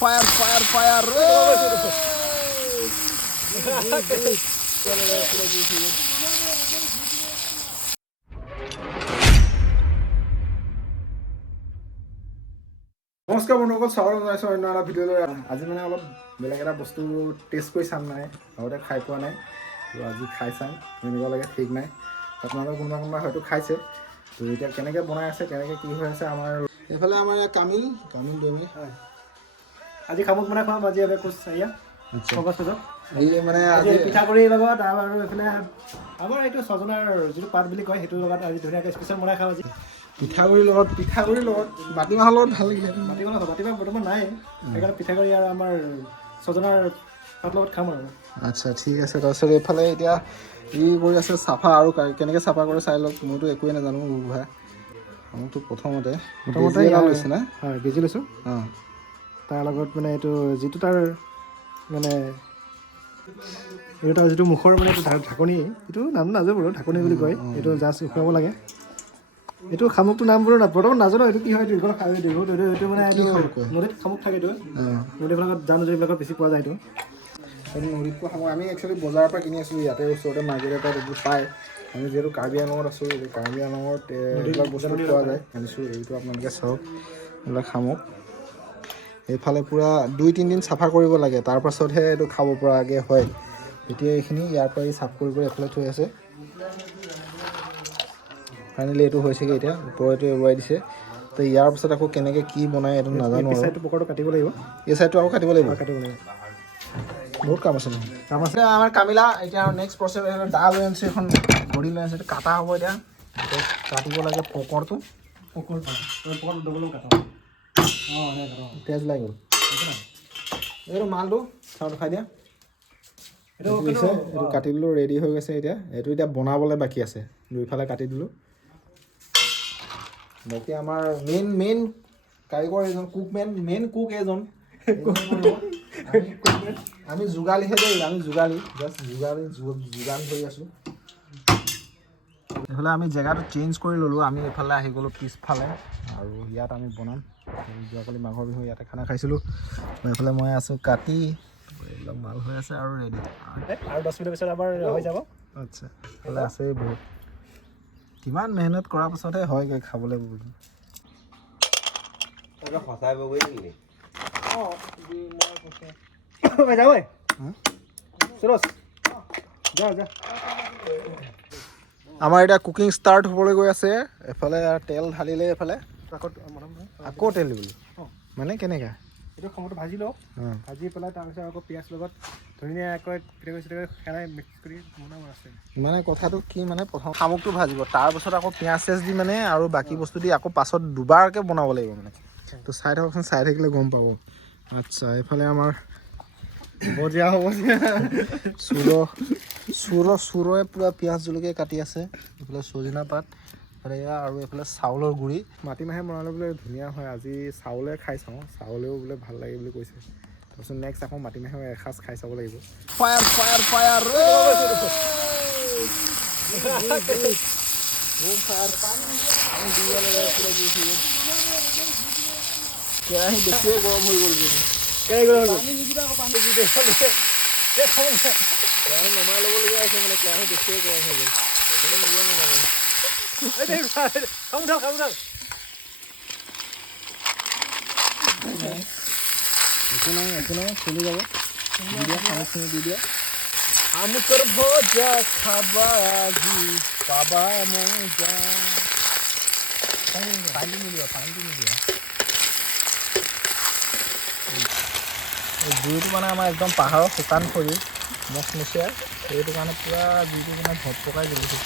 Fire fire fire নমস্কাৰ বন্ধুসকল, স্বাগতম জনাইছোঁ অন্য এটা ভিডিঅ'লৈ। আজি মানে অলপ বেলেগ এটা বস্তু টেষ্ট কৰি চাম নাই, আগতে খাই পোৱা নাই, তো আজি খাই চাম কেনেকুৱা লাগে ঠিক নাই। আপোনালোকে কোনোবা হয়তো খাইছে, তো এতিয়া কেনেকৈ বনাই আছে, কেনেকৈ কি হৈ আছে। আমাৰ এইফালে আমাৰ কামিল দৈমী হয় আজি খামুক বনাই খুৱাম। আজি এবাৰ কোচ এয়া এই মানে আজি পিঠাগুড়িৰ লগত আৰু এইফালে আমাৰ এইটো ছজনাৰ যিটো পাত বুলি কয় সেইটোৰ লগত আজি ধুনীয়াকৈ স্পেচিয়েল বনাই খাওঁ। আজি পিঠাগুড়িৰ লগত মাটিমাহৰ লগত ভাল লাগিলে। মাটিমাহ বৰ্তমান নাই, সেইকাৰণে পিঠাগুড়ি আৰু আমাৰ ছজনাৰ পাত লগত খাম আৰু। আচ্ছা ঠিক আছে। তাৰপিছত এইফালে এতিয়া ই কৰি আছে চাফা, আৰু কেনেকৈ চাফা কৰে চাই লওক। মইতো একোৱেই নাজানো ভাই। মোৰতো প্ৰথমতে লৈছে না? হয়, বেজি লৈছোঁ। অঁ, তাৰ লগত মানে এইটো যিটো তাৰ মানে এইটো তাৰ যিটো মুখৰ মানে এইটো ঢাকনি, এইটো নাম নাজানো বাৰু, ঢাকনি বুলি কয়। এইটো জাষ্ট খুৱাব লাগে। এইটো শামুকটোৰ নাম বোলো বৰ্তমান নাজানো, এইটো কি হয়। এইটো মানে এইটো নদীত শামুক থাকে। এইটো নদীবিলাকত জান-জুৰিবিলাকত বেছি পোৱা যায়। এইটো নদীত পোৱা শামুক। আমি একচুৱেলি বজাৰৰ পৰা কিনি আছিলোঁ, ইয়াতে ওচৰতে মাৰ্কেট এটাত এইবোৰ পায়। আমি যিহেতু কাৰ্বি আংলঙত আছোঁ, কাৰ্বি আংলঙত এইবিলাক বস্তু পোৱা যায়। আনিছোঁ এইটো আপোনালোকে চাওক, এইবিলাক শামুক। এইফালে পূৰা 2-3 দিন চাফা কৰিব লাগে, তাৰপাছতহে এইটো খাব পৰাকৈ হয়। এতিয়া এইখিনি ইয়াৰ পৰা চাফ কৰি এইফালে থৈ আছে। ফাইনেলি এইটো হৈছেগৈ। এতিয়া ওপৰতে এৰুৱাই দিছে। তো ইয়াৰ পিছত আকৌ কেনেকৈ কি বনায় এইটো নাজানো। এই চাইডটো পকৰটো কাটিব লাগিব, এই চাইডটো আকৌ কাটিব লাগিব। বহুত কাম আছে আমাৰ কামিলা। এতিয়া নেক্সট প্ৰচেছ দা লৈ আনিছোঁ, এখন ঘড়ী লৈ আনিছোঁ। কাটা হ'ব এতিয়া। কাটিব লাগে পকৰটো তেজ লাগি গ'ল। এইটো মালটো চাউল খাই দিয়া। এইটো কাটি দিলোঁ, ৰেডি হৈ গৈছে। এইটো এতিয়া বনাবলৈ বাকী আছে। দুইফালে কাটি দিলোঁ। বাকী আমাৰ মেইন কাৰিকৰ এজন, মেইন কুক এজন। আমি যোগালীহে দেই, আমি যোগালী যোগান ধৰি আছোঁ। এইফালে আমি জেগাটো চেঞ্জ কৰি ল'লোঁ। আমি এইফালে আহি গ'লোঁ পিছফালে, আৰু ইয়াত আমি বনাম। যোৱাকালি মাঘৰ বিহু ইয়াতে খানা খাইছিলোঁ। এইফালে মই আছোঁ কাটি, এইবিলাক মাল হৈ আছে আৰু ৰেডি। আৰু 10 মিনিটৰ পিছত আমাৰ হৈ যাব। আচ্ছা, এইফালে আছেই বহুত। কিমান মেহনত কৰাৰ পাছতহে হয়গৈ খাবলৈ। আমাৰ এতিয়া কুকিং ষ্টাৰ্ট হ'বলৈ গৈ আছে। এফালে তেল ঢালিলে, এফালে আকৌ তেল দিবলৈ মানে কেনেকৈ এইটো খামুকটো ভাজি লওঁ। ভাজি পেলাই তাৰপিছত আকৌ পিঁয়াজ লগত ধুনীয়াকৈ খেলাই মিক্স কৰি বনাব আছে। মানে কথাটো কি, মানে প্ৰথম শামুকটো ভাজিব, তাৰপিছত আকৌ পিঁয়াজ দি মানে আৰু বাকী বস্তু দি আকৌ পাছত দুবাৰকৈ বনাব লাগিব মানে। তো চাই থাককচোন, চাই থাকিলে গম পাব। আচ্ছা, এইফালে আমাৰ বজিয়া হ'ব চুৰৰে পূৰা পিঁয়াজ জলকীয়া কাটি আছে। এইফালে ছজিনা পাত, এয়া আৰু এইফালে চাউলৰ গুড়ি। মাটিমাহে বনালে বোলে ধুনীয়া হয়। আজি চাউলে খাই চাওঁ, চাউলেও বোলে ভাল লাগে বুলি কৈছে। তাৰপিছত নেক্সট আকৌ মাটিমাহে এসাঁজ খাই চাব লাগিব। ফায়াৰ ফায়াৰ ফায়াৰ কেৰাহী বেছিয়ে গৰম হৈ গ'ল। কেৰাহী নমাই ল'বলগীয়া হৈছে, মানে কেৰাহী বেছিয়ে গৰম হৈ গ'ল। একো নাই, চলি যাব। দি দিয়া শামুকখিনি, দি দিয়া। শামুকৰ ভজা খাবা আজি, পাবা মজা। পানীটো নিদিয়া। এই জুইটো মানে আমাৰ একদম পাহাৰৰ শুকান খৰি, মচমচীয়া। সেইটো কাৰণে পূৰা জুইটো মানে ভট পকাই জ্বলিছে।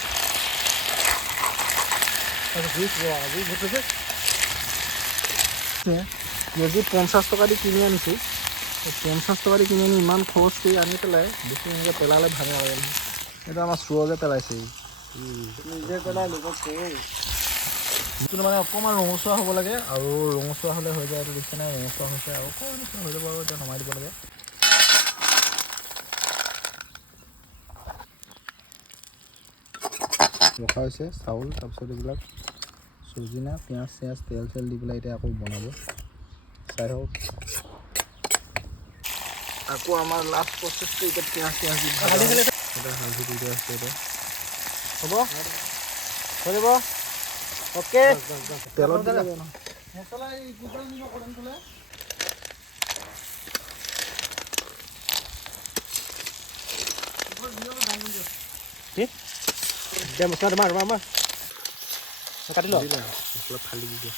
কেজি 50 টকা দি কিনি আনিছোঁ। 50 টকা দি কিনি আনি ইমান খৰচ কৰি আনি পেলাই বেছি এনেকৈ পেলালে ভাঙে লাগে নহয়। এইটো আমাৰ চুৰজে পেলাইছে, নিজে পেলাই ল'ব। যিটো মানে অকণমান ৰঙচুৱা হ'ব লাগে, আৰু ৰঙচুৱা হ'লে হৈ যায়। এইটো দেখিছে নাই, ৰঙচুৱা হৈছে আৰু অকণমান হৈ যাব, আৰু এতিয়া নমাই দিব লাগে। ৰখা হৈছে চাউল, তাৰপিছত এইবিলাক চজিনা, পিঁয়াজ চিয়াজ, তেল চেল দি পেলাই এতিয়া আকৌ বনাব। চাই থাকক। আকৌ আমাৰ লাষ্ট প্ৰচেছটো এতিয়া পিঁয়াজ দি হালধি দি দিয়া আছে এতিয়া হ'ব হৈ যাব অ'কে তেলত দিলে মছলা এই গুগল নিব কৰেন তোলে কি দে মছলা মাৰ কাটি ল মছলা ফালি দি দিয়া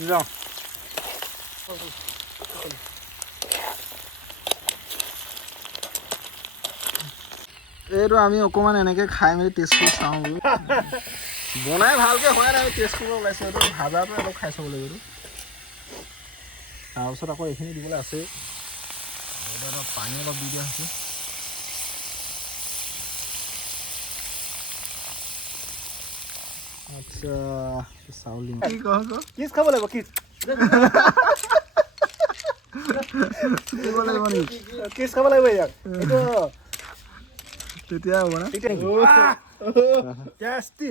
যাওঁ এইটো আমি অকণমান এনেকৈ খাই মেলি টেষ্ট কৰি চাওঁ বোলো বনাই ভালকৈ হোৱা নাই টেষ্ট কৰিব ওলাইছে এইটো ভাজাটো অলপ খাই চাব লাগিব এইটো তাৰপিছত আকৌ এইখিনি দিবলৈ আছেই এতিয়া পানী অলপ দি দিয়া হৈছে আচ্ছা চাউল দিম কি কওঁ কিছ খাব লাগিব কিছ দিব লাগিব নেকি কিছ খাব লাগিব ইয়াক এইটো তেতিয়া হ'ব না টেষ্টি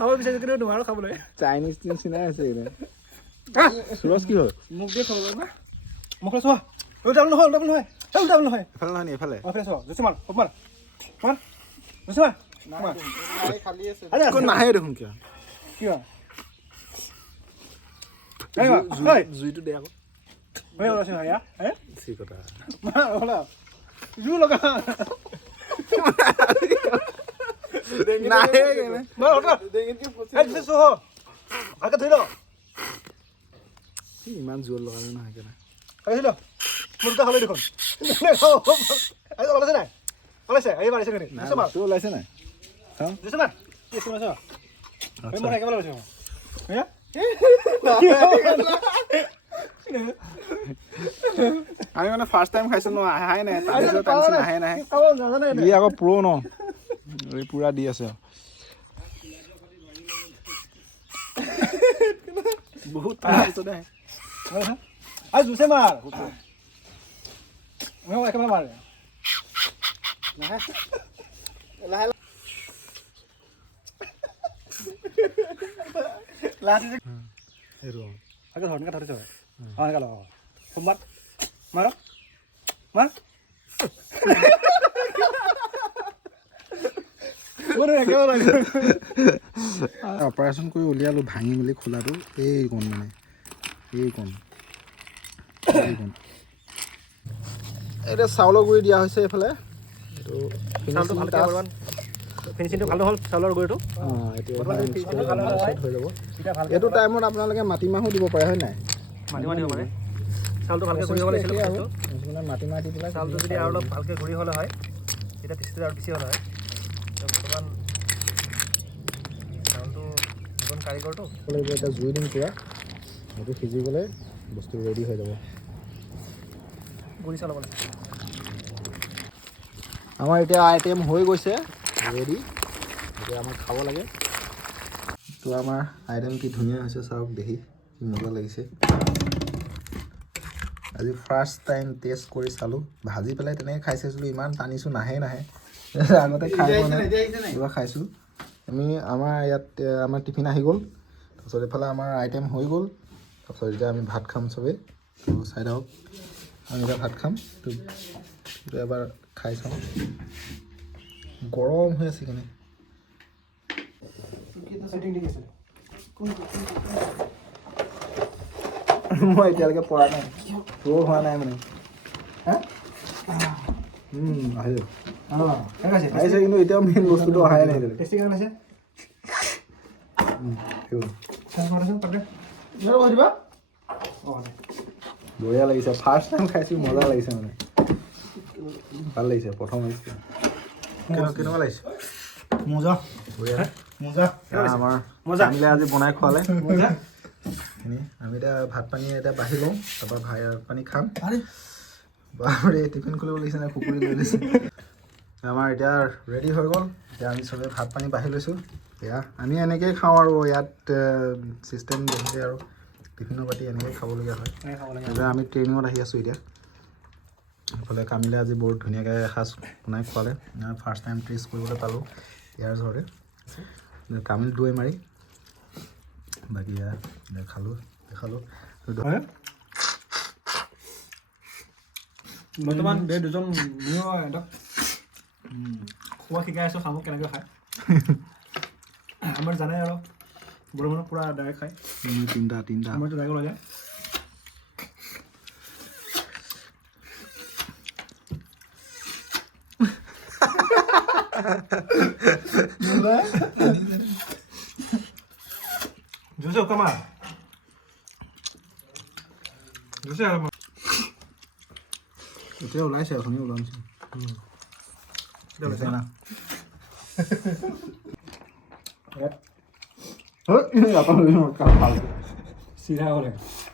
খাব বিচাৰিছোঁ কিন্তু নোৱাৰোঁ খাবলৈ চাইনিজ নিচিনাই আছে সুৰজ কি হ'ল মোক দিয়ে খাব লাগিব মোক চোৱা ডাবল নহয় ডাবল নহয় ডাবল নহয় এইফালে নহয় নি এইফালে এইফালে চোৱা জুচি মাৰ মাৰ মাৰ জুচি মাৰ খালী আছে নাহে দেখোন কিয় কি হয় জুইটো দে আকৌ ওলাইছে নহয় চি কথা জুই লগা নাহে ভালকে ধৰি ল ইমান জোৰ লগালে নহয় কেনে ধৰি ল মোৰ দুটা খালে দেখোন ওলাইছে নাই ওলাইছে এই মাৰিছে নেকি তোৰ ওলাইছে নাই জুচি মাৰ মই একেবাৰে ওলাইছে আমি মানে ফাৰ্ষ্ট টাইম খাইছো ন আহাই নাই নাহে নাহে নাজানে ই আকৌ প্ৰ ন এই পুৰা দি আছে বহুত জুচে মাৰ একেবাৰে মাৰ ধৰণে ধৰিছ এনেকৈ লগ সোমবাৰ মাৰ মাৰ অপাৰেশ্যন কৰি উলিয়ালোঁ ভাঙি মেলি খোলাটো এইকণ মানে এইকণ এতিয়া চাউলৰ গুড়ি দিয়া হৈছে এইফালে এইটো ফিনিচিংটো ভাল নহ'ল চাউলৰ গুড়িটো হৈ যাব এইটো টাইমত আপোনালোকে মাটিমাহো দিব পাৰে হয় নাই মাটিমাহ দিব পাৰে চাউলটো ভালকৈ গুড়ি হ'ব লাগিছিল মাটিমাহ দি পেলাই চাউলটো যদি আৰু অলপ ভালকৈ গুড়ি হ'লে হয় তেতিয়া টেষ্টটো আৰু বেছি হ'ল হয় বৰ্তমান চাউলটো নতুন কাৰিকৰটো এতিয়া জুই দিম পুৰা সেইটো সিজি গ'লে বস্তু ৰেডি হৈ যাব গুড়ি চাউল ল'ব লাগে আমাৰ এতিয়া আইটেম হৈ গৈছে ৰেডি এতিয়া আমাক খাব লাগে তো আমাৰ আইটেম কি ধুনীয়া হৈছে চাওক দেখি কি মজা লাগিছে আজি ফাৰ্ষ্ট টাইম টেষ্ট কৰি চালোঁ ভাজি পেলাই তেনেকৈ খাই চাইছিলোঁ ইমান টানিছোঁ নাহে আগতে খাই পোৱা নাই এইবাৰ খাইছোঁ আমাৰ ইয়াত আমাৰ টিফিন আহি গ'ল তাৰপিছত এইফালে আমাৰ আইটেম হৈ গ'ল তাৰপিছত এতিয়া আমি ভাত খাম চবেই তো চাই থাকক আমি এতিয়া ভাত খাম তো এবাৰ খাই চাওঁ গৰম হৈ আছে কেনে মই এতিয়ালৈকে পৰা নাই তোৰ হোৱা নাই মানে আহিছে কিন্তু এতিয়াও মেইন বস্তুটো অহাই নাই বঢ়িয়া লাগিছে ফাৰ্ষ্ট টাইম খাইছোঁ মজা লাগিছে মানে ভাল লাগিছে প্ৰথম আহিছে কেনেকুৱা লাগিছে মজা বঢ়িয়া মজা আমাৰ মজা মিলে আজি বনাই খোৱালে মজা আমি এতিয়া ভাত পানী এতিয়া বাঢ়ি লওঁ তাৰপৰা ভাত পানী খাম বাৰে টিফিন খুলিব লাগিছে নে কুকুৰি লৈ লৈছে আমাৰ এতিয়া ৰেডি হৈ গ'ল এতিয়া আমি চবেই ভাত পানী বাঢ়ি লৈছোঁ এয়া আমি এনেকৈয়ে খাওঁ আৰু ইয়াত ছিষ্টেম দেখিছে আৰু টিফিনৰ পাতি এনেকৈ খাবলগীয়া হয় এতিয়া আমি ট্ৰেইনিঙত আহি আছোঁ এতিয়া এইফালে কামিলে আজি বৰ ধুনীয়াকৈ এসাঁজ বনাই খোৱালে ফাৰ্ষ্ট টাইম টেষ্ট কৰিবলৈ পালোঁ ইয়াৰ ওচৰতে কামিল দৈ মাৰি বাকী খালোঁ দেখালোঁ বৰ্তমান দুজন নিও সিহঁতক খোৱা শিকাই আছোঁ শামুক কেনেকৈ খায় আমাৰ জানে আৰু বড়ো মানুহ পূৰা ডাইৰেক্ট খায় তিনিটা আমাৰতো জানিব লাগে Jose kama. Jose kama. এতিয়া ওলাইছে এখনি ওলাইছে না Sira ole.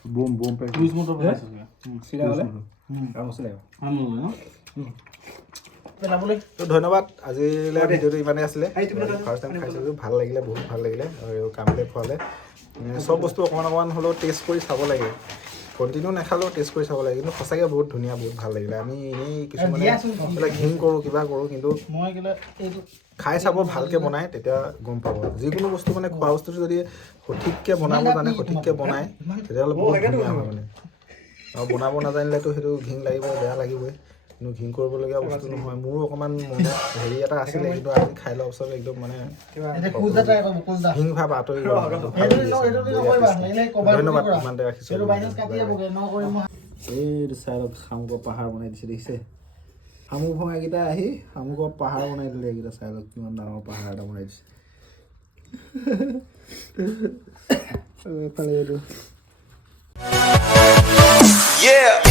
boom pack Luis motor belajar. Sira ole. Kamu sila. Kamu no. তো ধন্যবাদ আজিলৈ ভিডিঅ'টো ইমানেই আছিলে ফাৰ্ষ্ট টাইম খাইছিলোঁ ভাল লাগিলে বহুত ভাল লাগিলে আৰু কামিলে খোৱালে চব বস্তু অকণমান হ'লেও টেষ্ট কৰি চাব লাগে কণ্টিনিউ নাখালেও টেষ্ট কৰি চাব লাগে কিন্তু সঁচাকৈ বহুত ধুনীয়া বহুত ভাল লাগিলে আমি এনেই কিছুমানে এইবিলাক ঘিং কৰোঁ কিবা কৰোঁ কিন্তু খাই চাব ভালকৈ বনাই তেতিয়া গম পাব যিকোনো বস্তু মানে খোৱা বস্তুটো যদি সঠিককৈ বনাব জানে সঠিককৈ বনায় তেতিয়াহ'লে বহুত ধুনীয়া হয় মানে আৰু বনাব নাজানিলেতো সেইটো ঘিং লাগিব বেয়া লাগিবই কিন্তু ঘিং কৰিবলগীয়া বস্তু নহয় মোৰো অকণমান মনত হেৰি এটা আছিলে কিন্তু আজি খাই লোৱাৰ পিছত একদম মানে ঘিং ভাৱ আঁতৰি গ'ল ধন্যবাদ ইমানতে ৰাখিছোঁ এইটো চাইডত শামুকৰ পাহাৰ বনাই দিছে দেখিছে শামুক ভঙাকেইটা আহি শামুকৰ পাহাৰ বনাই দিলে এইকেইটা চাইডত কিমান ডাঙৰ পাহাৰ এটা বনাই দিছে এইফালে এইটো Yeah.